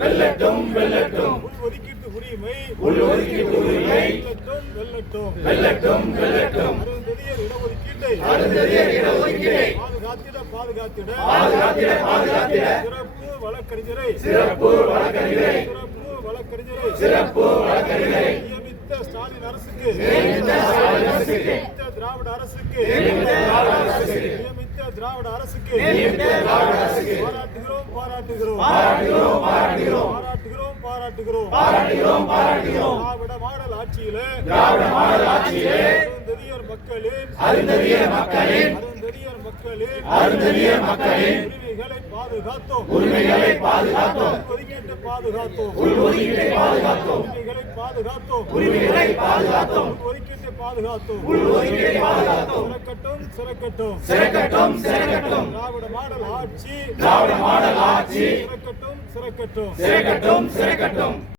வெல்லட்டும் வெல்லட்டும். உள்ஒதுக்கீட்டு உரிமை. வெல்லட்டும் வெல்லட்டும். வெல்லட்டும் இடஒதுக்கீட்டை. பாதுகாத்திட பாதுகாத்திட. பாதுகாத்திட பாதுகாத்திட. சிறப்பு வழக்கறிஞரை. சிறப்பு வழக்கறிஞரை. சிறப்பு வழக்கறிஞரை. சிறப்பு வழக்கறிஞரை. நியமித்த ஸ்டாலின் அரசுக்கு. நியமித்த ஸ்டாலின் அரசுக்கு. நியமித்த திராவிட அரசுக்கு. நியமித்த திராவிட அரசுக்கு. நியமித்த திராவிட அரசுக்கு. நியமித்த திராவிட அரசுக்கு. பாராட்டுகிறோம் பாராட்டுகிறோம். பாராட்டுகிறோம் பாராட்டுகிறோம். பாராட்டுகிறோம். பாராட்டுகிறோம் பாராட்டுகிறோம். திராவிட மாடல் ஆட்சியிலே திராவிட மாடல் ஆட்சியிலே அருந்ததியர் மக்களின் அருந்ததியர் மக்களின் அருந்ததியர் மக்களின் அருந்ததியர் மக்களின் உரிமைகளை பாதுகாத்தோம். உரிமைகளை பாதுகாத்தோம். ஒதுக்கீட்டை பாதுகாத்தோம். உள்ஒதுக்கீட்டை பாதுகாத்தோம். உரிமைகளை பாதுகாத்தோம். உரிமைகளை பாதுகாத்தோம். ஒதுக்கீட்டை பாதுகாத்தோம். சிறக்கட்டும் சிறக்கட்டும். சிறக்கட்டும் சிறக்கட்டும். திராவிட மாடல் ஆட்சி. திராவிட மாடல் ஆட்சி. சிறக்கட்டும் சிறக்கட்டும். சிறக்கட்டும் சிறக்கட்டும்.